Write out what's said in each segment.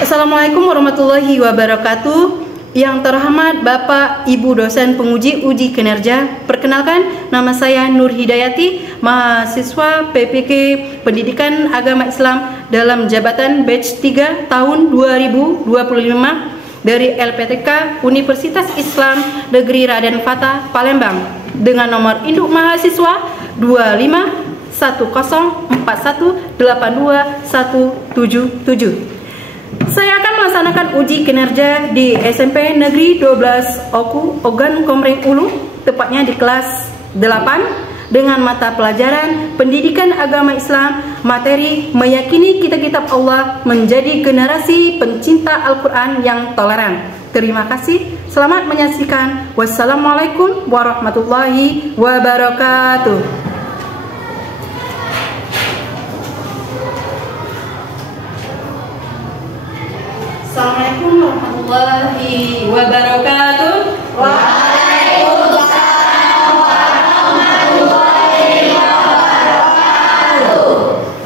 Assalamualaikum warahmatullahi wabarakatuh. Yang terhormat Bapak Ibu dosen penguji uji kinerja, perkenalkan nama saya Nur Hidayati, mahasiswa PPK Pendidikan Agama Islam dalam jabatan batch 3 tahun 2025 dari LPTK Universitas Islam Negeri Raden Fatah Palembang dengan nomor induk mahasiswa 251041821777. Saya akan melaksanakan uji kinerja di SMP Negeri 12 Oku, Ogan Komering Ulu, tepatnya di kelas 8 dengan mata pelajaran Pendidikan Agama Islam, materi meyakini kitab-kitab Allah menjadi generasi pencinta Al-Quran yang toleran. Terima kasih, selamat menyaksikan. Wassalamualaikum warahmatullahi wabarakatuh. Assalamualaikum warahmatullahi wabarakatuh. Waalaikumsalam warahmatullahi wabarakatuh.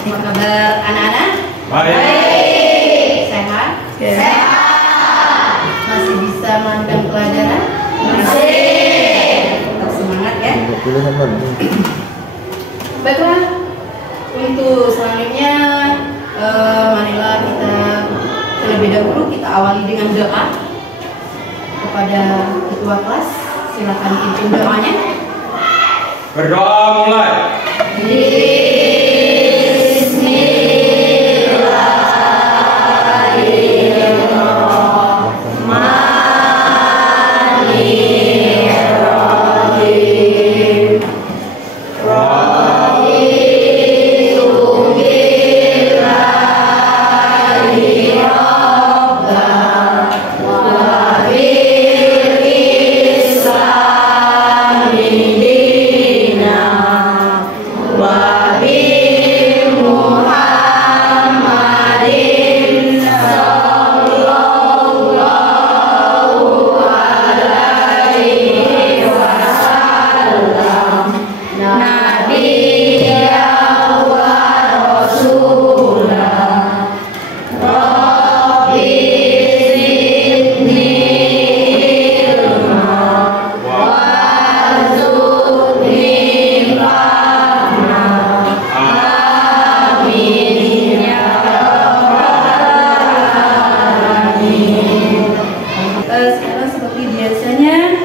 Apa kabar anak-anak? Baik. Sehat? Sehat. Masih bisa melanjutkan pelajaran? Masih. Tetap semangat ya. Baiklah, untuk selanjutnya marilah kita terlebih dahulu kita awali dengan doa kepada ketua kelas. Silakan pimpin doanya. Berdoa mulai. Sekarang seperti biasanya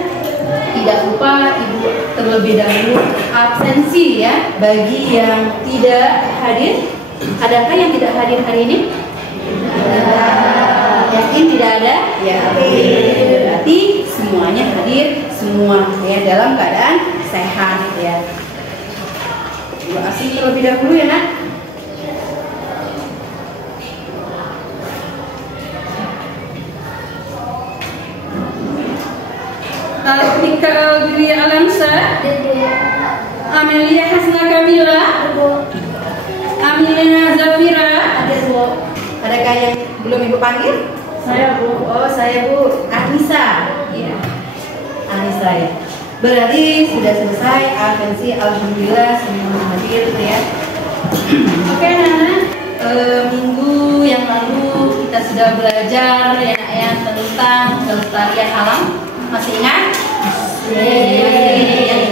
tidak lupa Ibu terlebih dahulu absensi ya bagi yang tidak hadir. Adakah yang tidak hadir hari ini? Yakin tidak ada? Yakin. Berarti semuanya hadir, semua ya dalam keadaan sehat ya. Terima kasih terlebih dahulu ya nak. Tika Aldria Alamsa, Amelia Hasna Kamila, Amilena Zafira. Adakah yang belum Ibu panggil? Saya Bu. Oh saya Bu Anissa. Ya. Anissa ya. Berarti sudah selesai absensi. Alhamdulillah semua hadir ya. Oke anak-anak, minggu yang lalu kita sudah belajar ya tentang kelestarian alam. Masih ingat?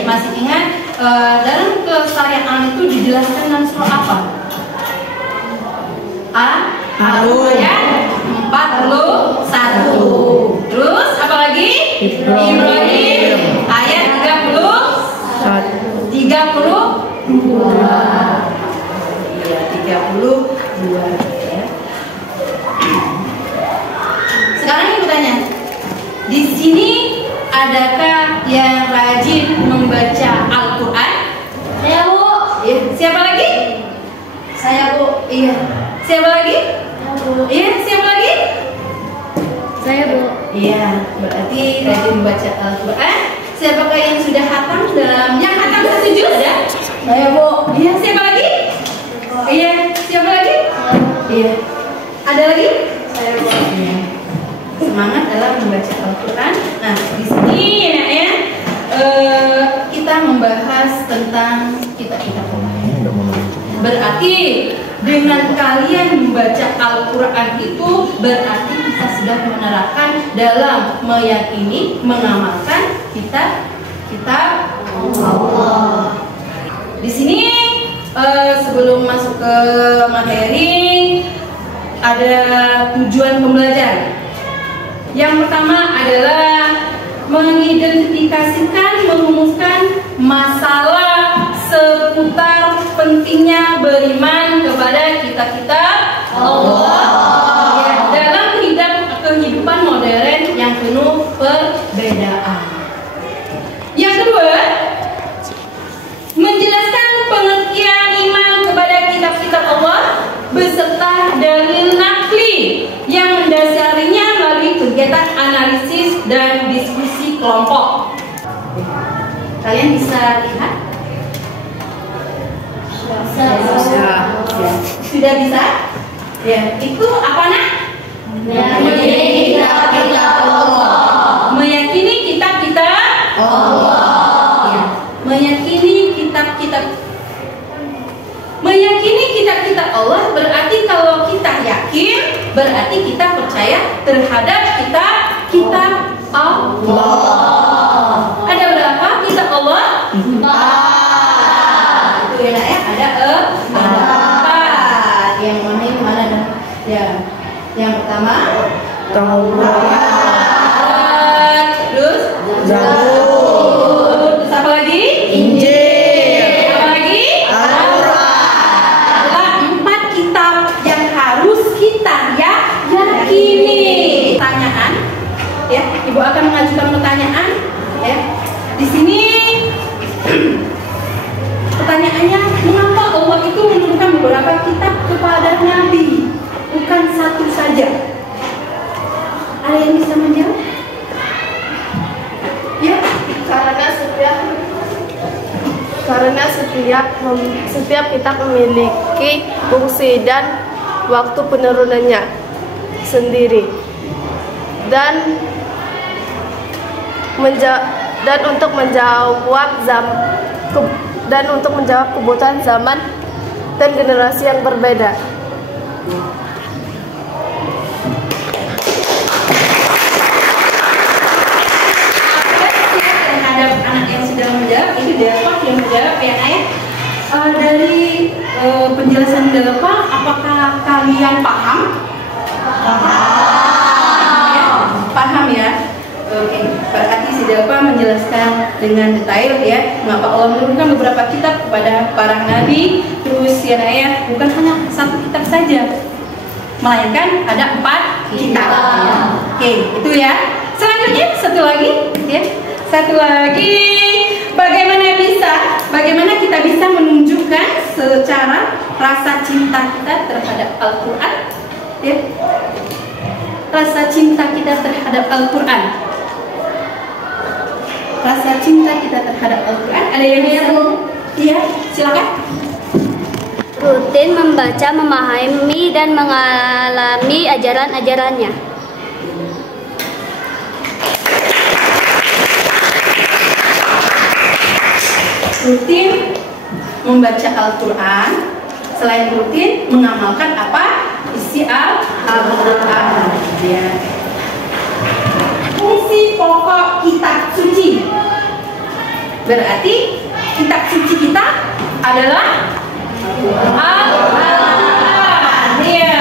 Masih ingat? Dalam kelestarian alam itu dijelaskan dalam surah apa? Ayat 41. Terus apa lagi? Ibrahim ayat 32. Iya, 32 ya. Sekarang yang bertanya, di sini adakah yang rajin membaca Al-Quran? Saya Bu. Ya. Siapa lagi? Saya Bu. Iya. Siapa lagi? Saya Bu. Iya. Siapa lagi? Saya Bu. Iya. Berarti rajin membaca Al-Quran. Siapakah yang sudah hatam dalam? Yang hatam satu juz ada? Saya Bu. Iya. Siapa lagi? Iya. Siapa lagi? Iya. Ada lagi? Saya Bu. Iya. Semangat dalam membaca Al-Quran. Nah, di sini ya, kita membahas tentang kitab-kitab. Berarti dengan kalian membaca Al-Quran itu berarti kita sudah menerapkan dalam meyakini, mengamalkan kitab Allah. Di sini sebelum masuk ke materi ada tujuan pembelajaran. Yang pertama adalah mengidentifikasikan, merumuskan masalah seputar pentingnya beriman kepada kitab-kitab Allah ya, dalam kehidupan modern yang penuh perbedaan. Yang kedua, menjelaskan pengertian iman kepada kitab-kitab Allah beserta dalil nakli yang mendasarinya melalui kegiatan analisis dan diskusi kelompok. Kalian bisa lihat? Sudah bisa? Ya, itu apa nak? Meyakini kitab-kitab Allah. Meyakini kitab-kitab Allah. Ya. Meyakini kitab-kitab Allah berarti kalau kita yakin berarti kita percaya terhadap kitab Allah. Ada berapa kitab Allah? 4. Itu ya nak ya, ada 4. Yang mana dah? Ya. Yang pertama Taurat, terus Zabur, terus apa lagi? Injil, apa lagi? Al-Quran. Adalah 4 kitab yang harus kita yakini. Pertanyaan, ya, Ibu akan mengajukan pertanyaan, ya. Di sini pertanyaannya, mengapa Allah itu menurunkan beberapa kitab kepada Nabi, bukan satu saja? Ada yang bisa menjawab? Ya, Karena setiap kitab memiliki fungsi dan waktu penurunannya sendiri, dan untuk menjawab kebutuhan zaman dan generasi yang berbeda. Terhadap anak yang sudah menjawab, ini Delpa yang menjawab ya ayah. Dari penjelasan Delpa, apakah kalian paham? Paham ya? Oke, berarti si Delpa menjelaskan dengan detail ya mengapa Allah menurunkan beberapa kitab kepada para nabi. Terus ya ayah, bukan hanya satu kitab saja, melainkan ada 4 kitab. Oke, itu ya. Selanjutnya satu lagi ya. Satu lagi, bagaimana kita bisa menunjukkan secara rasa cinta kita terhadap Al-Quran, ya? Rasa cinta kita terhadap Al-Quran. Rasa cinta kita terhadap Al-Quran. Ada yang bisa? Iya, silakan. Rutin membaca, memahami dan mengalami ajaran-ajarannya. Rutin membaca Al-Quran, selain rutin mengamalkan apa? Isi Al-Quran. Ya. Fungsi pokok kitab suci, berarti kitab suci kita adalah Al-Quran. Ya.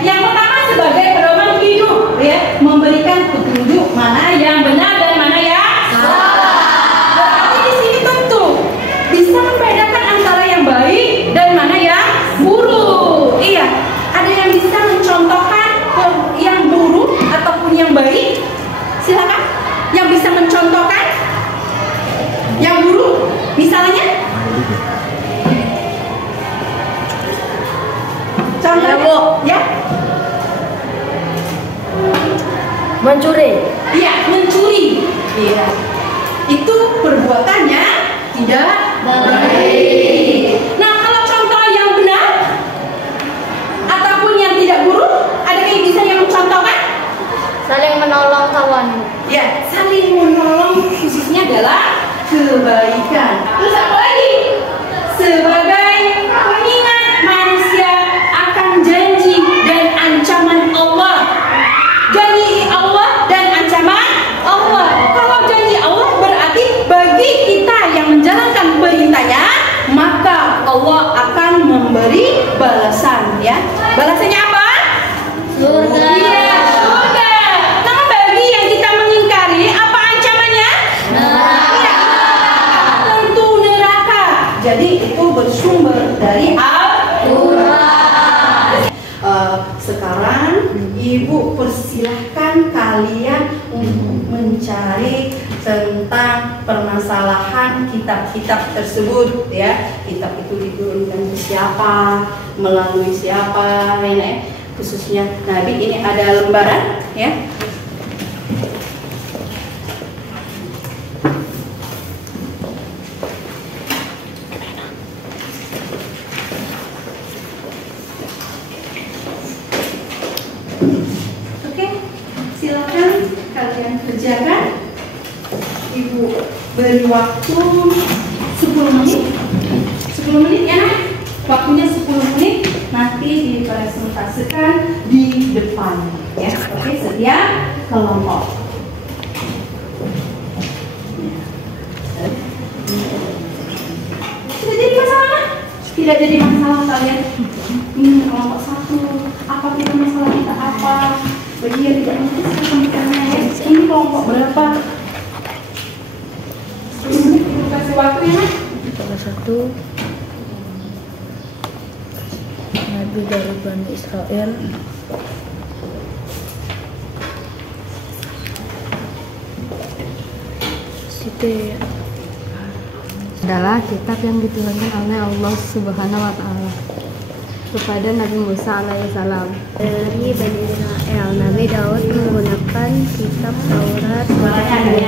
Yang pertama sebagai pedoman hidup, ya, memberikan petunjuk mana yang benar dan mana yang salah. Berarti di sini tentu bisa membedakan antara yang baik dan mana yang buruk. Iya, ada yang bisa mencontohkan yang buruk ataupun yang baik. Silakan. Yang bisa mencontohkan yang buruk, misalnya. Contohnya, Bu. Ya. Mencuri. Iya, mencuri. Iya. Itu perbuatannya tidak baik. Nah, kalau contoh yang benar ataupun yang tidak buruk, ada yang bisa yang mencontohkan? Saling menolong kawan. Ya, saling menolong khususnya adalah kebaikan. Terus apa lagi? Sebagai pengingat manusia Ibu persilahkan kalian untuk mencari tentang permasalahan kitab-kitab tersebut ya. Kitab itu diturunkan ke siapa, melalui siapa, ya, khususnya Nabi. Ini ada lembaran ya. Oke, silakan kalian kerjakan. Ibu beri waktu 10 menit. 10 menit ya. Waktunya 10 menit, nanti dipresentasikan di depan ya. Oke, setiap kelompok. Tidak jadi masalah? Tidak jadi masalah kalian. Ini kelompok 1. Apa kita masalah kita apa? Bagi yang tidak mengerti silahkan ya. Ini kelompok berapa? 10 menit kita kasih waktu ya. Salah satu Nabi dari Bani Israel. Siti adalah kitab yang diturunkan oleh Allah Subhanahu wa taala kepada Nabi Musa alaihissalam. Dari Bani Israel, Nabi Daud menggunakan kitab Taurat sebagai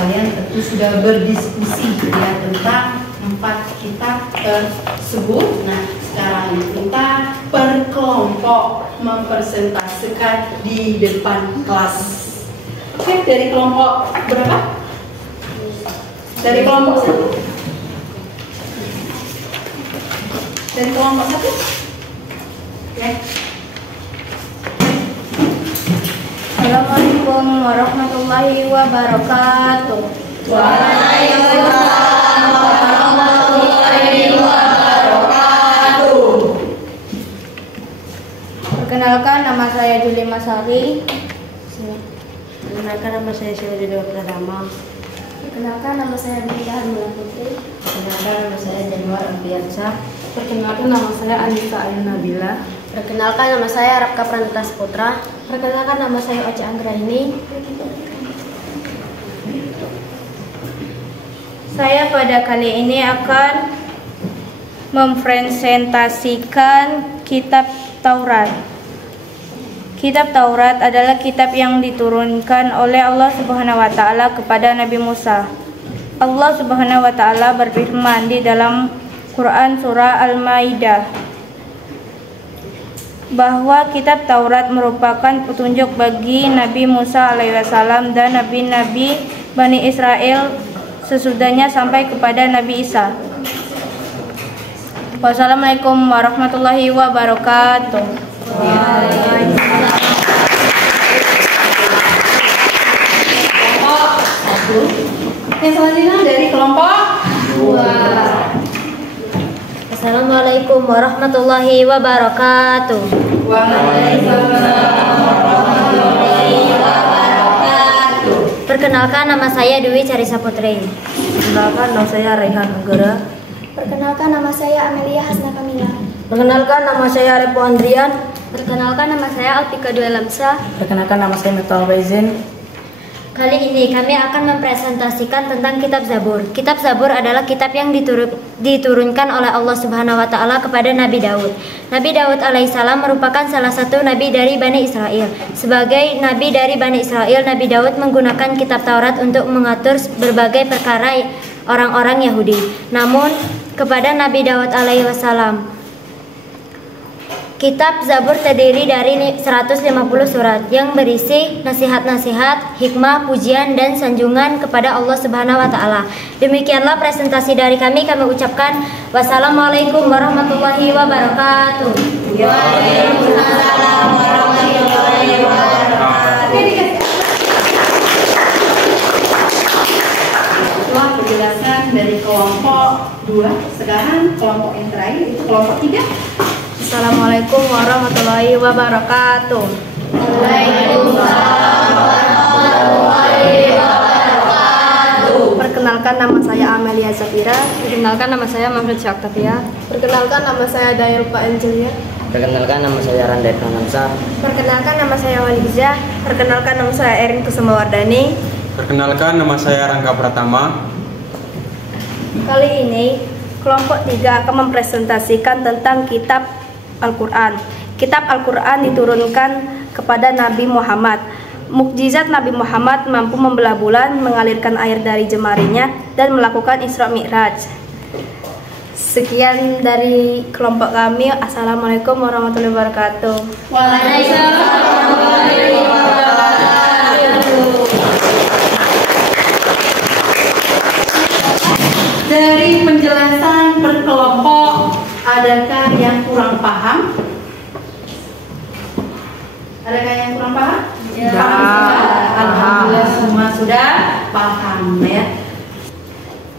Kalian tentu sudah berdiskusi ya tentang 4 kitab tersebut. Nah, sekarang kita per kelompok mempresentasikan di depan kelas. Oke, dari kelompok berapa? Dari kelompok 1. Dari kelompok 1. Ya. Assalamualaikum warahmatullahi wabarakatuh. Waalaikumsalam warahmatullahi wabarakatuh. Perkenalkan, nama saya Juli Masari. Perkenalkan, nama saya Syahrini Pratama. Perkenalkan, nama saya Binta Harmala Putri. Perkenalkan, nama saya Januar Ampiansyah. Perkenalkan, nama saya Anissa Ayu Nabila. Perkenalkan, nama saya Rapka Pranita Saputra. Perkenalkan, nama saya Ocha Anggraini. Saya pada kali ini akan mempresentasikan kitab Taurat. Kitab Taurat adalah kitab yang diturunkan oleh Allah Subhanahu wa taala kepada Nabi Musa. Allah Subhanahu wa taala berfirman di dalam Quran surah Al-Maidah bahwa kitab Taurat merupakan petunjuk bagi Nabi Musa alaihissalam dan nabi-nabi Bani Israel sesudahnya sampai kepada Nabi Isa. Wassalamualaikum warahmatullahi wabarakatuh. Yang selanjutnya dari kelompok 2. Assalamualaikum warahmatullahi wabarakatuh. Waalaikumsalam warahmatullahi wabarakatuh. Perkenalkan, nama saya Dwi Carisa Putri. Perkenalkan, nama saya Raihan Anggara. Perkenalkan, nama saya Amelia Hasna Kamila. Perkenalkan, nama saya Repo Andrian. Perkenalkan, nama saya Altika Dwi Lamsa. Perkenalkan, nama saya Metal Faizin. Kali ini kami akan mempresentasikan tentang kitab Zabur. Kitab Zabur adalah kitab yang diturunkan oleh Allah Subhanahu wa taala kepada Nabi Daud. Nabi Daud alaihissalam merupakan salah satu nabi dari Bani Israel. Sebagai nabi dari Bani Israel, Nabi Daud menggunakan kitab Taurat untuk mengatur berbagai perkara orang-orang Yahudi. Namun kepada Nabi Daud alaihissalam, kitab Zabur terdiri dari 150 surat yang berisi nasihat-nasihat, hikmah, pujian, dan sanjungan kepada Allah Subhanahu wa taala. Demikianlah presentasi dari kami ucapkan wassalamualaikum warahmatullahi wabarakatuh. Waalaikumsalam warahmatullahi wabarakatuh. dari kelompok 2. Sekarang kelompok yang terakhir itu kelompok 3. Assalamualaikum warahmatullahi wabarakatuh. Waalaikumsalam warahmatullahi wabarakatuh. Perkenalkan, nama saya Amelia Zafira. Perkenalkan, nama saya Manfred Syaktatia. Perkenalkan, nama saya Dayulpa Angelia. Perkenalkan, nama saya Randai Pranamsa. Perkenalkan, nama saya Waliza. Perkenalkan, nama saya Erin Kusumawardani. Perkenalkan, nama saya Rangga Pratama. Kali ini kelompok 3 akan mempresentasikan tentang kitab Al-Quran. Kitab Al-Quran diturunkan kepada Nabi Muhammad. Mukjizat Nabi Muhammad mampu membelah bulan, mengalirkan air dari jemarinya, dan melakukan Isra Mi'raj. Sekian dari kelompok kami. Assalamualaikum warahmatullahi wabarakatuh. Waalaikumsalam warahmatullahi wabarakatuh. Dari penjelasan per kelompok, adakah yang kurang paham? Adakah yang kurang paham? Ya. Alhamdulillah semua sudah paham ya.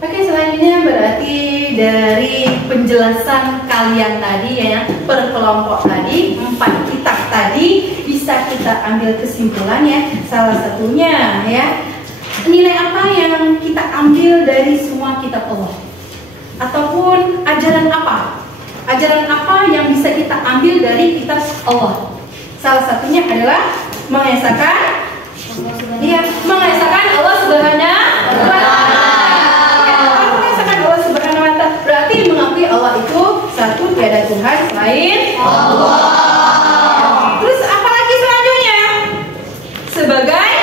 Oke, selanjutnya berarti dari penjelasan kalian tadi ya, per kelompok tadi, 4 kitab tadi, bisa kita ambil kesimpulan ya. Salah satunya ya, nilai apa yang kita ambil dari semua kitab Allah? Ataupun ajaran apa? Ajaran apa yang bisa kita ambil dari kitab Allah? Salah satunya adalah mengesahkan, mengesahkan Allah Subhanahu wa Ta'ala. Mengesahkan Allah Subhanahu wa Ta'ala berarti mengakui Allah itu satu, tiada Tuhan selain Allah. Terus apa lagi selanjutnya? Sebagai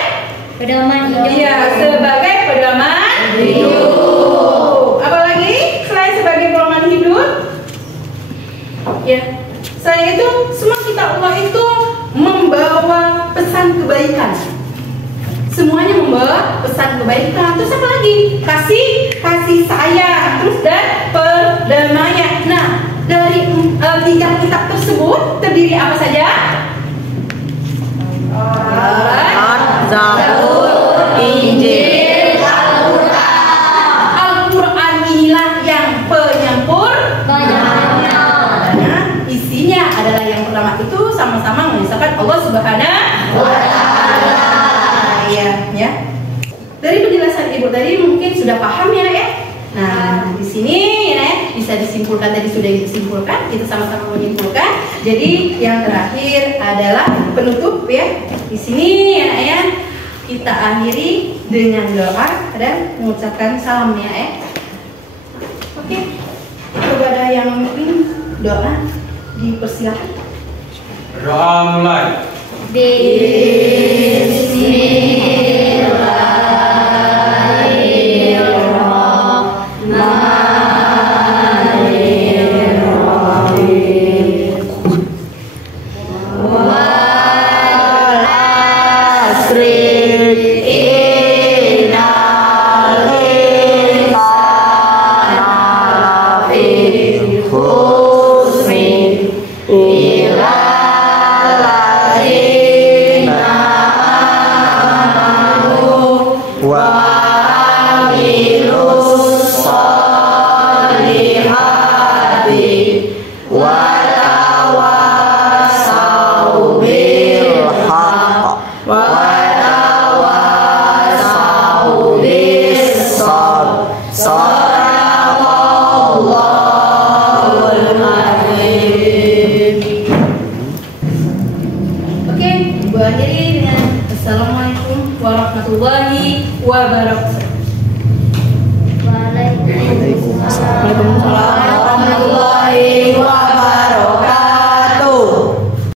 Pedoman hidup. iya, sebagai pedoman hidup. Apalagi selain sebagai pedoman hidup? Ya, selain itu semua kitab Allah itu membawa pesan kebaikan. Semuanya membawa pesan kebaikan. Terus apa lagi? Kasih sayang, terus dan perdamaian. Nah, dari 3 kitab tersebut terdiri apa saja? Zabur, Injil, Al-Quran inilah yang penyempurnanya. Isinya adalah yang pertama itu sama-sama mengesahkan Allah Subhanahu wa Ta'ala. Ya. Dari penjelasan Ibu tadi mungkin sudah paham ya. Nah, di sini ya bisa disimpulkan, tadi sudah disimpulkan, kita sama-sama menyimpulkan. Jadi yang terakhir adalah penutup ya. Di sini ya, kita akhiri dengan doa dan mengucapkan salam ya. Oke. Kepada yang mungkin doa dipersilakan. Berdoa mulai. warahmatullahi wabarakatuh. Waalaikumsalam Waalaikumsalam warahmatullahi wabarakatuh.